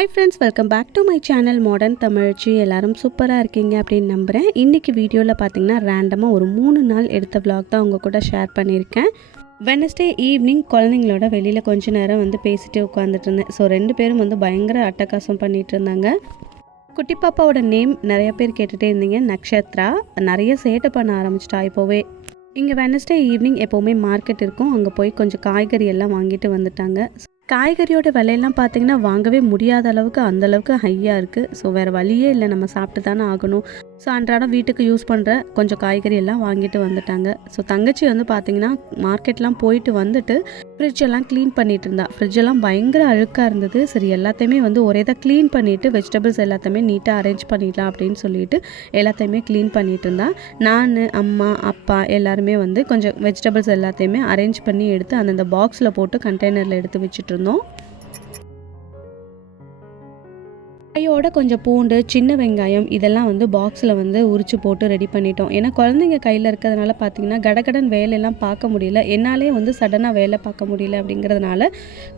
Hi friends, welcome back to my channel Modern Tamilchi. எல்லாரும் சூப்பரா இருக்கீங்க அப்படின்னு நம்புறேன். இன்னைக்கு வீடியோல பாத்தீங்கன்னா ரேண்டமா ஒரு 3 நாள் எடுத்த vlog தான் உங்க கூட ஷேர் பண்ணியிருக்கேன். வெட்னஸ்டே ஈவினிங் குழந்தைங்களோட வெளியில கொஞ்ச நேரம் பேசிட்டு உட்கார்ந்துட்டு இருந்தேன். ஸோ 2 பேரும் பயங்கர அட்டகாசம் பண்ணிட்டு இருந்தாங்க. குட்டி பாப்பாவோட நேம் நிறைய பேர் கேட்டுட்டே இருந்தீங்க. நக்ஷத்ரா நிறைய சேட்டை பண்ண ஆரம்பிச்சிட்டா இப்போவே. இங்கே வெட்னஸ்டே ஈவினிங் எப்போவுமே மார்க்கெட் இருக்கும். அங்கே போய் கொஞ்சம் காய்கறி எல்லாம் வாங்கிட்டு வந்துட்டாங்க. காய்கறியோட விலையெல்லாம் பார்த்தீங்கன்னா வாங்கவே முடியாத அளவுக்கு அந்தளவுக்கு ஹையாக இருக்குது. ஸோ வேறு வழியே இல்லை, நம்ம சாப்பிட்டு தானே ஆகணும். ஸோ அன்றாடம் வீட்டுக்கு யூஸ் பண்ணுற கொஞ்சம் காய்கறி எல்லாம் வாங்கிட்டு வந்துட்டாங்க. ஸோ தங்கச்சி பார்த்தீங்கன்னா மார்க்கெட்லாம் போயிட்டு வந்துட்டு ஃப்ரிட்ஜெல்லாம் க்ளீன் பண்ணிகிட்டு இருந்தா. ஃப்ரிட்ஜெல்லாம் பயங்கர அழுக்காக இருந்தது. சரி எல்லாத்தையுமே ஒரே தான் க்ளீன் பண்ணிவிட்டு வெஜிடபிள்ஸ் எல்லாத்தையுமே நீட்டாக அரேஞ்ச் பண்ணிடலாம் அப்படின்னு சொல்லிட்டு எல்லாத்தையுமே க்ளீன் பண்ணிகிட்டு இருந்தா. நான், அம்மா, அப்பா எல்லாருமே கொஞ்சம் வெஜிடபிள்ஸ் எல்லாத்தையுமே அரேஞ்ச் பண்ணி எடுத்து அந்தந்த பாக்ஸில் போட்டு கண்டெய்னரில் எடுத்து வச்சுட்டு இருந்தோம். கையோட கொஞ்சம் பூண்டு, சின்ன வெங்காயம் இதெல்லாம் பாக்ஸில் உரிச்சு போட்டு ரெடி பண்ணிட்டோம். ஏன்னா குழந்தைங்க கையில் இருக்கிறதுனால பார்த்தீங்கன்னா கடகடன் வேலையெல்லாம் பார்க்க முடியல. என்னாலே சடனாக வேலை பார்க்க முடியல அப்படிங்கிறதுனால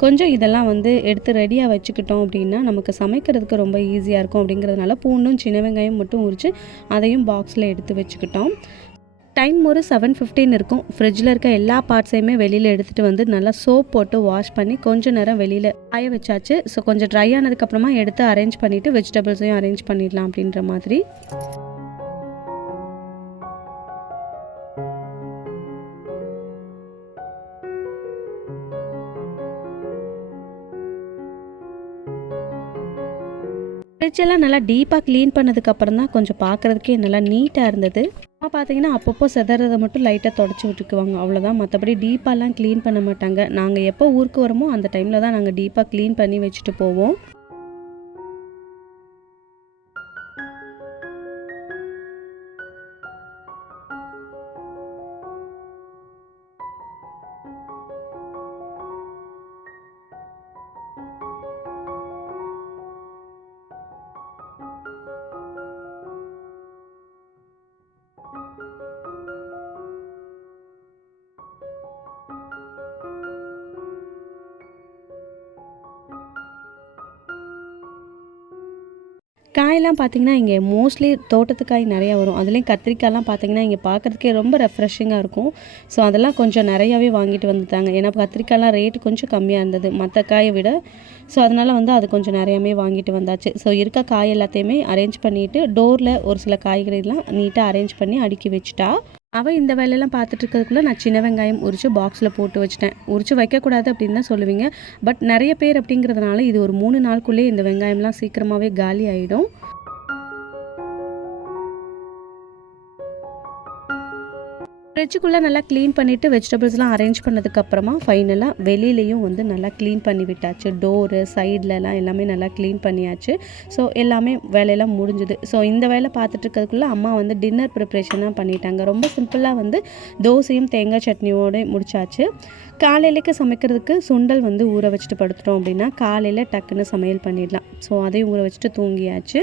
கொஞ்சம் இதெல்லாம் எடுத்து ரெடியாக வச்சுக்கிட்டோம் அப்படின்னா நமக்கு சமைக்கிறதுக்கு ரொம்ப ஈஸியாக இருக்கும். அப்படிங்கிறதுனால பூண்டும் சின்ன வெங்காயம் மட்டும் உரித்து அதையும் பாக்ஸில் எடுத்து வச்சுக்கிட்டோம். டைம் ஒரு 7:15 இருக்கும். ஃப்ரிட்ஜில் இருக்க எல்லா பார்ட்ஸையுமே வெளியில் எடுத்துகிட்டு நல்லா சோப் போட்டு வாஷ் பண்ணி கொஞ்சம் நேரம் வெளியில் காய வச்சாச்சு. ஸோ கொஞ்சம் ட்ரை ஆனதுக்கப்புறமா எடுத்து அரேஞ்ச் பண்ணிவிட்டு வெஜிடபிள்ஸையும் அரேஞ்ச் பண்ணிடலாம் அப்படின்ற மாதிரி. ஃப்ரிட்ஜெல்லாம் நல்லா டீப்பாக க்ளீன் பண்ணதுக்கப்புறம் தான் கொஞ்சம் பார்க்குறதுக்கே நல்லா நீட்டாக இருந்தது. அம்மா பார்த்தீங்கன்னா அப்பப்போ செதறதை மட்டும் லைட்டாக தொடச்சி விட்டுக்குவாங்க, அவ்வளோதான். மற்றபடி டீப்பாலாம் க்ளீன் பண்ண மாட்டாங்க. நாங்கள் எப்போ ஊருக்கு வரமோ அந்த டைமில் தான் நாங்கள் டீப்பாக க்ளீன் பண்ணி வச்சுட்டு போவோம். காயெல்லாம் பார்த்திங்கன்னா இங்கே மோஸ்ட்லி தோட்டத்து காய் நிறையா வரும். அதுலேயும் கத்திரிக்காயெலாம் பார்த்திங்கன்னா இங்கே பார்க்குறதுக்கே ரொம்ப ரெஃப்ரெஷிங்காக இருக்கும். ஸோ அதெல்லாம் கொஞ்சம் நிறையாவே வாங்கிட்டு வந்துட்டாங்க. ஏன்னா கத்திரிக்காயெலாம் ரேட்டு கொஞ்சம் கம்மியாக இருந்தது மற்ற காயை விட. ஸோ அதனால் அது கொஞ்சம் நிறையாமே வாங்கிட்டு வந்தாச்சு. ஸோ இருக்க காய் எல்லாத்தையுமே அரேஞ்ச் பண்ணிவிட்டு டோரில் ஒரு சில காய்கறிலாம் நீட்டாக அரேஞ்ச் பண்ணி அடுக்கி வச்சுட்டா. அவள் இந்த வேலையெல்லாம் பார்த்துட்டு இருக்கிறதுக்குள்ளே நான் சின்ன வெங்காயம் உரித்து பாக்ஸில் போட்டு வச்சிட்டேன். உரித்து வைக்கக்கூடாது அப்படின்னு தான் சொல்லுவீங்க. பட் நிறைய பேர் அப்படிங்கிறதுனால இது ஒரு 3 நாளுக்குள்ளே இந்த வெங்காயம்லாம் சீக்கிரமாகவே காலி ஆகிடும். ஃப்ரிட்ஜுக்குள்ளே நல்லா க்ளீன் பண்ணிவிட்டு வெஜிடபிள்ஸ்லாம் அரேஞ்ச் பண்ணதுக்கப்புறமா ஃபைனலாக வெளியிலையும் நல்லா க்ளீன் பண்ணி விட்டாச்சு. டோரு சைட்லலாம் எல்லாமே நல்லா க்ளீன் பண்ணியாச்சு. ஸோ எல்லாமே வேலையெல்லாம் முடிஞ்சுது. ஸோ இந்த வேலை பார்த்துட்டு இருக்கிறதுக்குள்ளே அம்மா டின்னர் ப்ரிப்ரேஷன்லாம் பண்ணிட்டாங்க. ரொம்ப சிம்பிளாக தோசையும் தேங்காய் சட்னியோடு முடிச்சாச்சு. காலையிலேக்கு சமைக்கிறதுக்கு சுண்டல் ஊற வச்சுட்டு படுத்துட்டோம் அப்படின்னா காலையில் டக்குன்னு சமையல் பண்ணிடலாம். ஸோ அதையும் ஊற வச்சுட்டு தூங்கியாச்சு.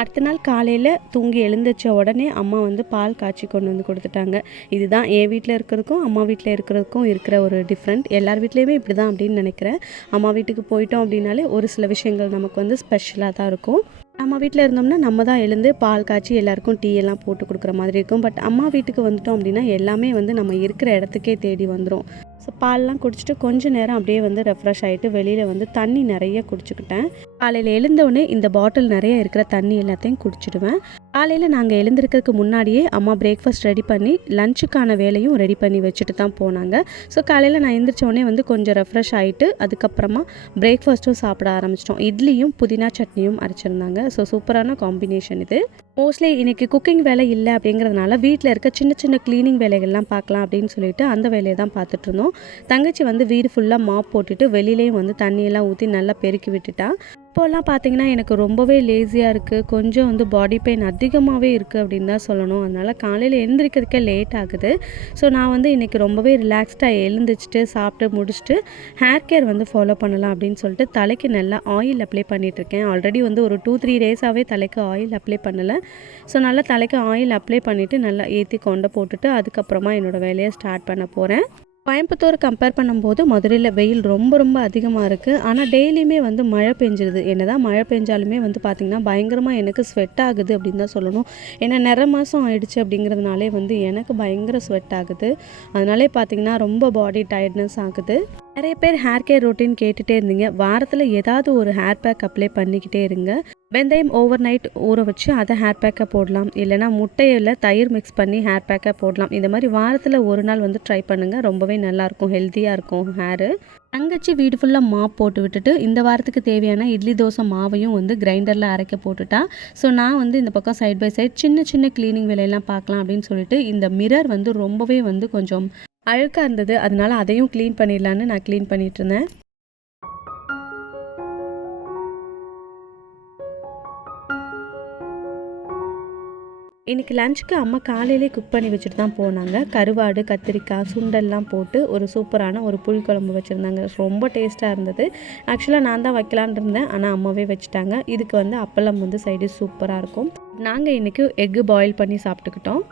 அடுத்த நாள் காலையில் தூங்கி எழுந்திரிச்ச உடனே அம்மா பால் காய்ச்சி கொண்டு கொடுத்துட்டாங்க. இதுதான் என் வீட்டில் இருக்கிறதுக்கும் அம்மா வீட்டில் இருக்கிறதுக்கும் இருக்கிற ஒரு டிஃப்ரெண்ட். எல்லார் வீட்லேயுமே இப்படி தான் அப்படின்னு நினைக்கிறேன். அம்மா வீட்டுக்கு போயிட்டோம் அப்படின்னாலே ஒரு சில விஷயங்கள் நமக்கு ஸ்பெஷலாக தான் இருக்கும். நம்ம வீட்டில் இருந்தோம்னா நம்ம தான் எழுந்து பால் காய்ச்சி எல்லாருக்கும் டீ எல்லாம் போட்டு கொடுக்குற மாதிரி இருக்கும். பட் அம்மா வீட்டுக்கு வந்துட்டோம் அப்படின்னா எல்லாமே நம்ம இருக்கிற இடத்துக்கே தேடி வந்துடும். ஸோ பால்லாம் குடிச்சிட்டு கொஞ்சம் நேரம் அப்படியே ரெஃப்ரெஷ் ஆகிட்டு வெளியில் தண்ணி நிறைய குடிச்சுக்கிட்டேன். காலையில் எழுந்தவுடனே இந்த பாட்டில் நிறைய இருக்கிற தண்ணி எல்லாத்தையும் குடிச்சிடுவேன். காலையில் நாங்கள் எழுந்திருக்கிறதுக்கு முன்னாடியே அம்மா பிரேக்ஃபாஸ்ட் ரெடி பண்ணி லஞ்சுக்கான வேலையும் ரெடி பண்ணி வச்சுட்டு தான் போனாங்க. ஸோ காலையில் நான் எழுந்திரிச்சோடனே கொஞ்சம் ரெஃப்ரெஷ் ஆகிட்டு அதுக்கப்புறமா பிரேக்ஃபாஸ்ட்டும் சாப்பிட ஆரம்பிச்சிட்டோம். இட்லியும் புதினா சட்னியும் அரைச்சிருந்தாங்க. ஸோ சூப்பரான காம்பினேஷன் இது. மோஸ்ட்லி இன்றைக்கி குக்கிங் வேலை இல்லை அப்படிங்கிறதுனால வீட்டில் இருக்க சின்ன சின்ன க்ளீனிங் வேலைகள்லாம் பார்க்கலாம் அப்படின்னு சொல்லிட்டு அந்த வேலையை தான் பார்த்துட்டு இருந்தோம். தங்கச்சி வீடு ஃபுல்லாக மாப் போட்டுட்டு வெளியிலையும் தண்ணியெல்லாம் ஊற்றி நல்லா பெருக்கி விட்டுட்டா. இப்போலாம் பார்த்தீங்கன்னா எனக்கு ரொம்பவே லேசியாக இருக்குது, கொஞ்சம் வந்து பாடி பெயின் அதிகமாகவே இருக்குது அப்படின்னு தான் சொல்லணும். அதனால் காலையில் எழுந்திரிக்கிறதுக்கே லேட் ஆகுது. ஸோ நான் வந்து இன்றைக்கி ரொம்பவே ரிலாக்ஸ்டாக எழுந்திரிச்சிட்டு சாப்பிட்டு முடிச்சுட்டு ஹேர் கேர் வந்து ஃபாலோ பண்ணலாம் அப்படின்னு சொல்லிட்டு தலைக்கு நல்லா ஆயில் அப்ளை பண்ணிகிட்ருக்கேன். ஆல்ரெடி வந்து ஒரு 2-3 டேஸாகவே தலைக்கு ஆயில் அப்ளை பண்ணலை. ஸோ நல்லா தலைக்கு ஆயில் அப்ளை பண்ணிவிட்டு நல்லா ஏற்றி கொண்டை போட்டுட்டு அதுக்கப்புறமா என்னோடய வேலையை ஸ்டார்ட் பண்ண போகிறேன். கோயம்புத்தூர் கம்பேர் பண்ணும்போது மதுரையில் வெயில் ரொம்ப ரொம்ப அதிகமாக இருக்குது. ஆனால் டெய்லியுமே வந்து மழை பெஞ்சிருது. என்னதான் மழை பெஞ்சாலுமே வந்து பார்த்திங்கன்னா பயங்கரமாக எனக்கு ஸ்வெட் ஆகுது அப்படின்னு தான் சொல்லணும். ஏன்னா நிற மாதம் ஆயிடுச்சு அப்படிங்கிறதுனாலே வந்து எனக்கு பயங்கர ஸ்வெட் ஆகுது. அதனாலே பார்த்திங்கன்னா ரொம்ப பாடி டயர்ட்னஸ் ஆகுது. நிறைய பேர் ஹேர் கேர் ரொட்டீன் கேட்டுகிட்டே இருந்தீங்க. வாரத்தில் ஏதாவது ஒரு ஹேர் பேக் அப்ளை பண்ணிக்கிட்டே இருங்க. வெந்தயம் ஓவர் நைட் ஊற வச்சு அதை ஹேர் பேக்கை போடலாம். இல்லைனா முட்டையில் தயிர் மிக்ஸ் பண்ணி ஹேர் பேக்கை போடலாம். இந்த மாதிரி வாரத்தில் ஒரு நாள் வந்து ட்ரை பண்ணுங்கள். ரொம்பவே நல்லாயிருக்கும், ஹெல்த்தியாக இருக்கும் ஹேரு. தங்கச்சி வீடு ஃபுல்லாக மாப் போட்டு விட்டுட்டு இந்த வாரத்துக்கு தேவையான இட்லி தோசை மாவையும் வந்து கிரைண்டரில் அரைக்க போட்டுட்டா. ஸோ நான் வந்து இந்த பக்கம் சைட் பை சைட் சின்ன சின்ன க்ளீனிங் வேலையெல்லாம் பார்க்கலாம் அப்படின்னு சொல்லிட்டு இந்த மிரர் வந்து ரொம்பவே வந்து கொஞ்சம் அழுக்காக இருந்தது. அதனால அதையும் க்ளீன் பண்ணிடலான்னு நான் க்ளீன் பண்ணிகிட்டு இருந்தேன். இன்றைக்கி லஞ்சுக்கு அம்மா காலையிலே குக் பண்ணி வச்சுட்டு தான் போனாங்க. கருவாடு, கத்திரிக்காய், சுண்டெல்லாம் போட்டு ஒரு சூப்பரான ஒரு புளிக்குழம்பு வச்சுருந்தாங்க. ரொம்ப டேஸ்ட்டாக இருந்தது. ஆக்சுவலாக நான் தான் வைக்கலான் இருந்தேன், ஆனால் அம்மாவே வச்சுட்டாங்க. இதுக்கு வந்து அப்பளம் வந்து சைடு சூப்பராக இருக்கும். நாங்கள் இன்றைக்கி எக்கு பாயில் பண்ணி சாப்பிட்டுக்கிட்டோம்.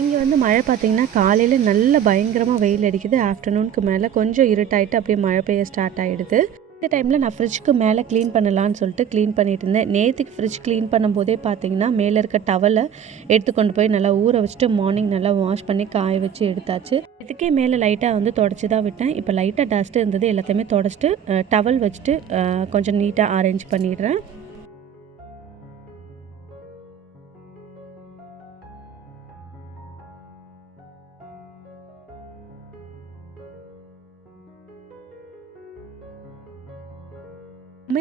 இங்கே வந்து மழை பார்த்திங்கன்னா காலையில் நல்ல பயங்கரமாக வெயில் அடிக்குது. ஆஃப்டர்நூனுக்கு மேலே கொஞ்சம் இருட்டாயிட்டு அப்படியே மழை பெய்ய ஸ்டார்ட் ஆகிடுது. இந்த டைமில் நான் ஃப்ரிட்ஜுக்கு மேலே க்ளீன் பண்ணலான்னு சொல்லிட்டு க்ளீன் பண்ணிட்டு இருந்தேன். நேற்றுக்கு ஃப்ரிட்ஜ் க்ளீன் பண்ணும்போதே பார்த்திங்கன்னா மேலே இருக்க டவலை எடுத்து கொண்டு போய் நல்லா ஊற வச்சுட்டு மார்னிங் நல்லா வாஷ் பண்ணி காய வச்சு எடுத்தாச்சு. இதுக்கே மேலே லைட்டாக வந்து தொடச்சி தான் விட்டேன். இப்போ லைட்டாக டஸ்ட்டு இருந்தது, எல்லாத்தையுமே தொடச்சிட்டு டவல் வச்சுட்டு கொஞ்சம் நீட்டாக அரேஞ்ச் பண்ணிடுறேன்.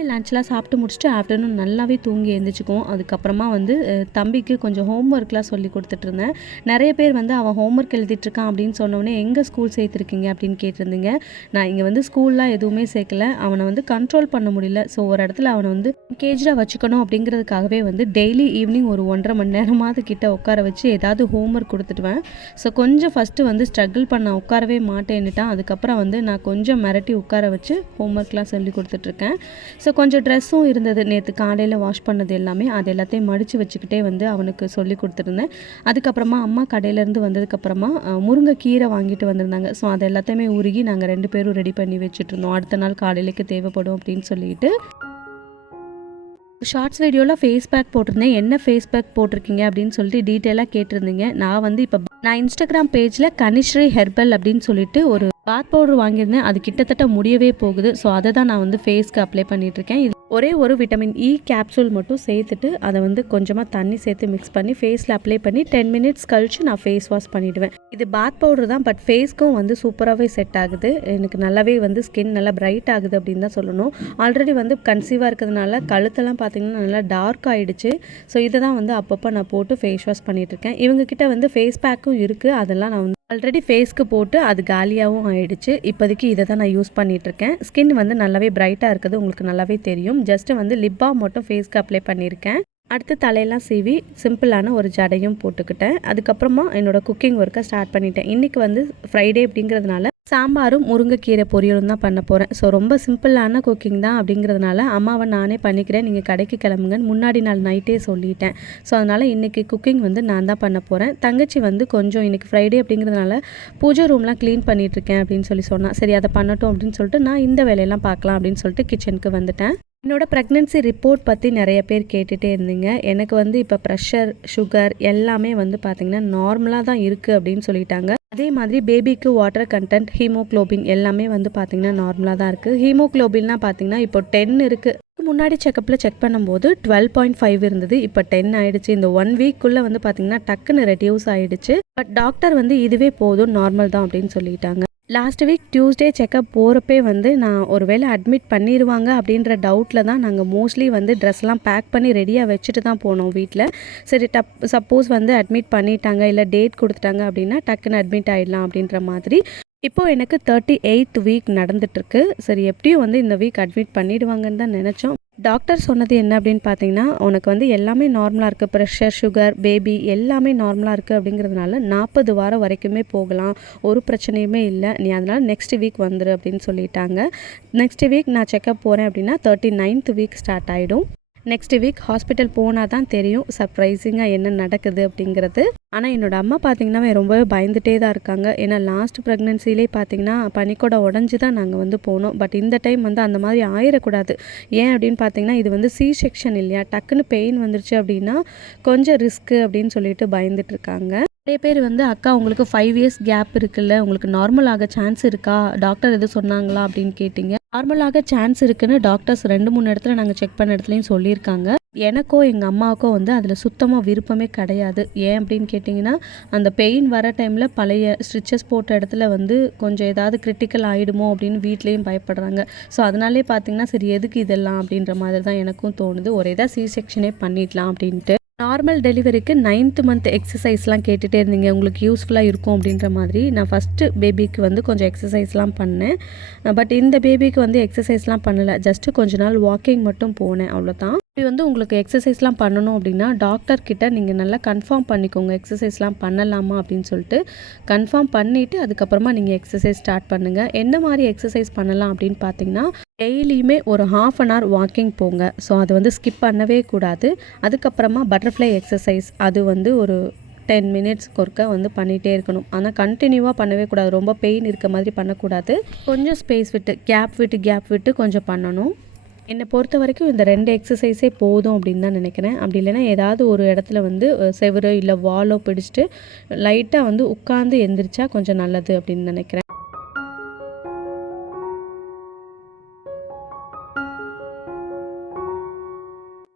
லன்ச்லாம் சாப்பிட்டு முடிச்சுட்டு ஆஃப்டர்நூன் நல்லாவே தூங்கி எழுந்திரிச்சிக்குவோம். அதுக்கப்புறமா வந்து தம்பிக்கு கொஞ்சம் ஹோம் ஒர்க்லாம் சொல்லி கொடுத்துட்ருந்தேன். நிறைய பேர் வந்து அவன் ஹோம் ஒர்க் எழுதிட்டுருக்கான் அப்படின்னு சொன்னோடனே எங்கே ஸ்கூல் சேர்த்துருக்கீங்க அப்படின்னு கேட்டிருந்தீங்க. நான் இங்கே வந்து ஸ்கூல்லாம் எதுவுமே சேர்க்கல. அவனை வந்து கண்ட்ரோல் பண்ண முடியல. ஸோ ஒரு இடத்துல அவனை வந்து என்கேஜாக வச்சுக்கணும் அப்படிங்கிறதுக்காகவே வந்து டெய்லி ஈவினிங் ஒரு 1.5 மணி நேரமாவது கிட்ட உட்கார வச்சு ஏதாவது ஹோம் ஒர்க் கொடுத்துட்டுவேன். ஸோ கொஞ்சம் ஃபஸ்ட்டு வந்து ஸ்ட்ரகிள் பண்ண உட்காரவே மாட்டேன்னுட்டான். அதுக்கப்புறம் வந்து நான் கொஞ்சம் மிரட்டி உட்கார வச்சு ஹோம் ஒர்க்லாம் சொல்லி கொடுத்துட்ருக்கேன். ஸோ கொஞ்சம் ட்ரெஸ்ஸும் இருந்தது, நேற்று காலையில் வாஷ் பண்ணது எல்லாமே. அது எல்லாத்தையும் மடித்து வச்சுக்கிட்டே வந்து அவனுக்கு சொல்லி கொடுத்துருந்தேன். அதுக்கப்புறமா அம்மா கடையிலேருந்து வந்ததுக்கப்புறமா முருங்கைக்கீரை வாங்கிட்டு வந்திருந்தாங்க. ஸோ அது எல்லாத்தையுமே உருகி நாங்கள் 2 பேரும் ரெடி பண்ணி வச்சுட்ருந்தோம். அடுத்த நாள் காலையிலேக்கு தேவைப்படும் அப்படின்னு சொல்லிட்டு. ஷார்ட்ஸ் வீடியோவில் ஃபேஸ் பேக் போட்டிருந்தேன். என்ன ஃபேஸ் பேக் போட்டிருக்கீங்க அப்படின்னு சொல்லிட்டு டீட்டெயிலாக கேட்டிருந்தீங்க. நான் வந்து இப்போ நான் இன்ஸ்டாகிராம் பேஜில் கனிஸ்ரீ ஹெர்பல் அப்படின்னு சொல்லிட்டு ஒரு பாத் பவுடர் வாங்கியிருந்தேன். அது கிட்டத்தட்ட முடியவே போகுது. ஸோ அதை தான் நான் வந்து ஃபேஸ்க்கு அப்ளை பண்ணிகிட்ருக்கேன். இது ஒரே ஒரு விட்டமின் இ கேப்சூல் மட்டும் சேர்த்துட்டு அதை வந்து கொஞ்சமாக தண்ணி சேர்த்து மிக்ஸ் பண்ணி ஃபேஸில் அப்ளை பண்ணி 10 மினிட்ஸ் கழித்து நான் ஃபேஸ் வாஷ் பண்ணிவிடுவேன். இது பாத் பவுடர் தான், பட் ஃபேஸ்க்கும் வந்து சூப்பராகவே செட் ஆகுது. எனக்கு நல்லாவே வந்து ஸ்கின் நல்லா பிரைட் ஆகுது அப்படின்னு தான் சொல்லணும். ஆல்ரெடி வந்து கன்சீவாக இருக்கிறதுனால கழுத்தெல்லாம் பார்த்திங்கன்னா நல்லா டார்க் ஆகிடுச்சு. ஸோ இதை தான் வந்து அப்பப்போ நான் போட்டு ஃபேஸ் வாஷ் பண்ணிகிட்ருக்கேன். இவங்கக்கிட்ட வந்து ஃபேஸ் பேக்கும் இருக்குது. அதெல்லாம் நான் வந்து ஆல்ரெடி ஃபேஸ்க்கு போட்டு அது காலியாகவும் ஆகிடுச்சு. இப்போதைக்கு இதை தான் நான் யூஸ் பண்ணிகிட்ருக்கேன். ஸ்கின் வந்து நல்லாவே பிரைட்டாக இருக்குது, உங்களுக்கு நல்லாவே தெரியும். ஜஸ்ட்டு வந்து லிப் பாம் மட்டும் ஃபேஸ்க்கு அப்ளை பண்ணியிருக்கேன். அடுத்து தலையெல்லாம் சீவி சிம்பிளான ஒரு ஜடையும் போட்டுக்கிட்டேன். அதுக்கப்புறமா என்னோடய குக்கிங் ஒர்க்கை ஸ்டார்ட் பண்ணிட்டேன். இன்றைக்கி வந்து ஃப்ரைடே அப்படிங்கிறதுனால சாம்பாரும் முருங்கைக்கீரை பொரியலும் தான் பண்ண போகிறேன். ஸோ ரொம்ப சிம்பிளான குக்கிங் தான் அப்படிங்கிறதுனால அம்மாவை நானே பண்ணிக்கிறேன், நீங்கள் கடைக்கு கிளம்புங்கன்னு முன்னாடி நாள் நைட்டே சொல்லிட்டேன். ஸோ அதனால் இன்றைக்கி குக்கிங் வந்து நான் தான் பண்ண போகிறேன். தங்கச்சி வந்து கொஞ்சம் இன்றைக்கி ஃப்ரைடே அப்படிங்கிறதுனால பூஜை ரூம்லாம் க்ளீன் பண்ணிகிட்ருக்கேன் அப்படின்னு சொன்னான். சரி அதை பண்ணட்டும் அப்படின்னு சொல்லிட்டு நான் இந்த வேலையெல்லாம் பார்க்கலாம் அப்படின்னு சொல்லிட்டு கிச்சனுக்கு வந்துட்டேன். என்னோடய ப்ரெக்னென்சி ரிப்போர்ட் பற்றி நிறைய பேர் கேட்டுகிட்டே இருந்தீங்க. எனக்கு வந்து இப்போ ப்ரெஷர், சுகர் எல்லாமே வந்து பார்த்திங்கன்னா நார்மலாக தான் இருக்குது அப்படின்னு சொல்லிட்டாங்க. அதே மாதிரி பேபிக்கு வாட்டர் கண்டென்ட், ஹீமோக்ளோபின் எல்லாமே வந்து பார்த்திங்கன்னா நார்மலாக தான் இருக்குது. ஹீமோக்ளோபின்லாம் பார்த்திங்கன்னா இப்போ 10 இருக்குது. முன்னாடி செக்கப்பில் செக் பண்ணும்போது 12.5 இருந்தது. இப்போ 10 ஆகிடுச்சு. இந்த 1 வீக்குள்ளே வந்து பார்த்திங்கன்னா டக்குன்னு ரெடியூஸ் ஆகிடுச்சு. பட் டாக்டர் வந்து இதுவே போதும், நார்மல் தான் அப்படின்னு சொல்லிட்டாங்க. லாஸ்ட் வீக் டியூஸ்டே செக்கப் போகிறப்பே வந்து நான் ஒரு வேளை அட்மிட் பண்ணிடுவாங்க அப்படின்ற டவுட்டில் தான் நாங்கள் மோஸ்ட்லி வந்து ட்ரெஸ்லாம் பேக் பண்ணி ரெடியாக வச்சுட்டு தான் போனோம் வீட்டில். சரி சப்போஸ் வந்து அட்மிட் பண்ணிட்டாங்க இல்லை டேட் கொடுத்துட்டாங்க அப்படின்னா டக்குன்னு அட்மிட் ஆகிடலாம் அப்படின்ற மாதிரி. இப்போது எனக்கு 38th வீக் நடந்துகிட்ருக்கு. சரி எப்படியும் வந்து இந்த வீக் அட்மிட் பண்ணிவிடுவாங்கன்னு தான் நினச்சோம். டாக்டர் சொன்னது என்ன அப்படின்னு பார்த்தீங்கன்னா, உனக்கு வந்து எல்லாமே நார்மலாக இருக்குது, ப்ரெஷர், சுகர், பேபி எல்லாமே நார்மலாக இருக்குது அப்படிங்கிறதுனால 40 வாரம் வரைக்குமே போகலாம், ஒரு பிரச்சனையுமே இல்லை, நீ அதனால் நெக்ஸ்ட் வீக் வந்துரு அப்படின்னு சொல்லிட்டாங்க. நெக்ஸ்ட் வீக் நான் செக்கப் போகிறேன் அப்படின்னா 39th வீக் ஸ்டார்ட் ஆகிடும். நெக்ஸ்ட் வீக் ஹாஸ்பிட்டல் போனால் தான் தெரியும் சர்ப்ரைசிங்காக என்ன நடக்குது அப்படிங்கிறது. ஆனால் என்னோடய அம்மா பார்த்திங்கன்னா ரொம்பவே பயந்துகிட்டே தான் இருக்காங்க. ஏன்னா லாஸ்ட் ப்ரெக்னென்சிலே பார்த்திங்கன்னா பனிக்கூட உடஞ்சி தான் நாங்கள் வந்து போனோம். பட் இந்த டைம் வந்து அந்த மாதிரி ஆயிடக்கூடாது. ஏன் அப்படின்னு பார்த்திங்கன்னா இது வந்து சி செக்ஷன் இல்லையா, டக்குன்னு பெயின் வந்துருச்சு அப்படின்னா கொஞ்சம் ரிஸ்க்கு அப்படின்னு சொல்லிட்டு பயந்துட்டுருக்காங்க. நிறைய பேர் வந்து அக்கா உங்களுக்கு 5 இயர்ஸ் கேப் இருக்குல்ல, உங்களுக்கு நார்மல் ஆக சான்ஸ் இருக்கா, டாக்டர் எதுவும் சொன்னாங்களா அப்படின்னு கேட்டிங்க. நார்மலாக சான்ஸ் இருக்குன்னு டாக்டர்ஸ் 2-3 இடத்துல நாங்கள் செக் பண்ண இடத்துலையும் சொல்லியிருக்காங்க. எனக்கோ எங்கள் அம்மாவுக்கோ வந்து அதில் சுத்தமாக விருப்பமே கிடையாது. ஏன் அப்படின்னு கேட்டிங்கன்னா அந்த பெயின் வர டைமில் பழைய ஸ்டிச்சஸ் போட்ட இடத்துல வந்து கொஞ்சம் ஏதாவது கிரிட்டிக்கல் ஆகிடுமோ அப்படின்னு வீட்லேயும் பயப்படுறாங்க. ஸோ அதனாலே பார்த்திங்கன்னா சரி எதுக்கு இதெல்லாம் அப்படின்ற மாதிரி தான் எனக்கும் தோணுது. ஒரே தான் சி செக்ஷனே பண்ணிடலாம் அப்படின்ட்டு. நார்மல் டெலிவரிக்கு 9th மந்த் எக்ஸசைஸ்லாம் கேட்டுகிட்டே இருந்தீங்க, உங்களுக்கு யூஸ்ஃபுல்லாக இருக்கும் அப்படின்ற மாதிரி நான் ஃபஸ்ட்டு பேபிக்கு வந்து கொஞ்சம் எக்ஸசைஸ்லாம் பண்ணேன். பட் இந்த பேபிக்கு வந்து எக்ஸசைஸ்லாம் பண்ணலை, ஜஸ்ட்டு கொஞ்ச நாள் வாக்கிங் மட்டும் போனேன், அவ்வளோதான். இப்படி வந்து உங்களுக்கு எக்ஸசைஸ்லாம் பண்ணணும் அப்படின்னா டாக்டர்கிட்ட நீங்கள் நல்லா கன்ஃபார்ம் பண்ணிக்கோங்க, எக்ஸசைஸ்லாம் பண்ணலாமா அப்படின்னு சொல்லிட்டு. கன்ஃபார்ம் பண்ணிவிட்டு அதுக்கப்புறமா நீங்கள் எக்ஸசைஸ் ஸ்டார்ட் பண்ணுங்கள். என்ன மாதிரி எக்ஸசைஸ் பண்ணலாம் அப்படின்னு பார்த்தீங்கன்னா, டெய்லியுமே ஒரு 1/2 hour வாக்கிங் போங்க. ஸோ அது வந்து ஸ்கிப் பண்ணவே கூடாது. அதுக்கப்புறமா பட்டர்ஃப்ளை எக்ஸசைஸ் அது வந்து ஒரு 10 மினிட்ஸ்க்கு ஒருக்க வந்து பண்ணிகிட்டே இருக்கணும். ஆனால் கண்டினியூவாக பண்ணவே கூடாது, ரொம்ப பெயின் இருக்க மாதிரி பண்ணக்கூடாது. கொஞ்சம் ஸ்பேஸ் விட்டு கேப் விட்டு கொஞ்சம் பண்ணணும். என்னை பொறுத்த வரைக்கும் இந்த 2 எக்ஸசைஸே போதும் அப்படின்னு தான் நினைக்கிறேன். அப்படி இல்லைன்னா ஏதாவது ஒரு இடத்துல வந்து செவரோ இல்லை வாலோ பிடிச்சிட்டு லைட்டாக வந்து உட்காந்து எந்திரிச்சா கொஞ்சம் நல்லது அப்படின்னு நினைக்கிறேன்.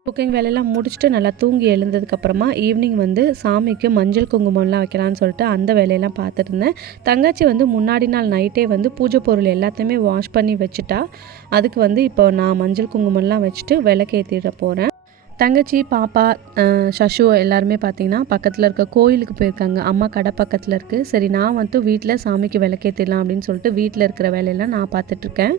குக்கிங் வேலையெல்லாம் முடிச்சுட்டு நல்லா தூங்கி எழுந்ததுக்கப்புறமா ஈவினிங் வந்து சாமிக்கு மஞ்சள் குங்குமம்லாம் வைக்கலான்னு சொல்லிட்டு அந்த வேலையெல்லாம் பார்த்துட்டு இருந்தேன். தங்கச்சி வந்து முன்னாடி நாள் நைட்டே வந்து பூஜை பொருள் எல்லாத்தையுமே வாஷ் பண்ணி வச்சுட்டா. அதுக்கு வந்து இப்போ நான் மஞ்சள் குங்குமம்லாம் வச்சுட்டு விளக்கேற்றிட போகிறேன். தங்கச்சி, பாப்பா, சஷு எல்லாருமே பார்த்திங்கன்னா பக்கத்தில் இருக்க கோயிலுக்கு போயிருக்காங்க. அம்மா கடை பக்கத்தில் இருக்குது. சரி நான் வந்து வீட்டில் சாமிக்கு விளக்கேற்றிடலாம் அப்படின்னு சொல்லிட்டு வீட்டில் இருக்கிற வேலையெல்லாம் நான் பார்த்துட்ருக்கேன்.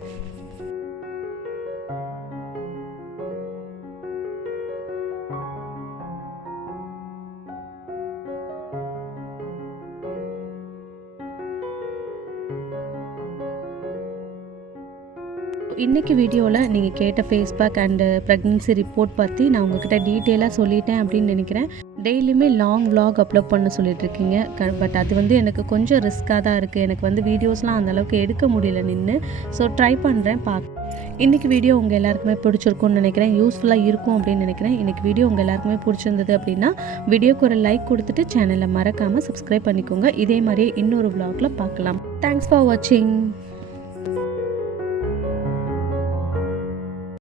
இன்றைக்கி வீடியோவில் நீங்கள் கேட்ட face pack and pregnancy report பற்றி நான் உங்கள்கிட்ட டீட்டெயிலாக சொல்லிட்டேன் அப்படின்னு நினைக்கிறேன். டெய்லியுமே லாங் vlog அப்லோட் பண்ண சொல்லிட்டுருக்கீங்க. பட் அது வந்து எனக்கு கொஞ்சம் ரிஸ்க்காக தான் இருக்குது. எனக்கு வந்து வீடியோஸ்லாம் அந்தளவுக்கு எடுக்க முடியல நின்று. ஸோ ட்ரை பண்ணுறேன், இன்றைக்கி வீடியோ உங்கள் எல்லாருக்குமே பிடிச்சிருக்கும்னு நினைக்கிறேன், யூஸ்ஃபுல்லாக இருக்கும் அப்படின்னு நினைக்கிறேன். இன்றைக்கி வீடியோ உங்கள் எல்லாருக்குமே பிடிச்சிருந்தது அப்படின்னா வீடியோக்கு ஒரு லைக் கொடுத்துட்டு சேனலை மறக்காமல் சப்ஸ்கிரைப் பண்ணிக்கோங்க. இதே மாதிரியே இன்னொரு vlogல பார்க்கலாம். தேங்க்ஸ் ஃபார் வாட்சிங்.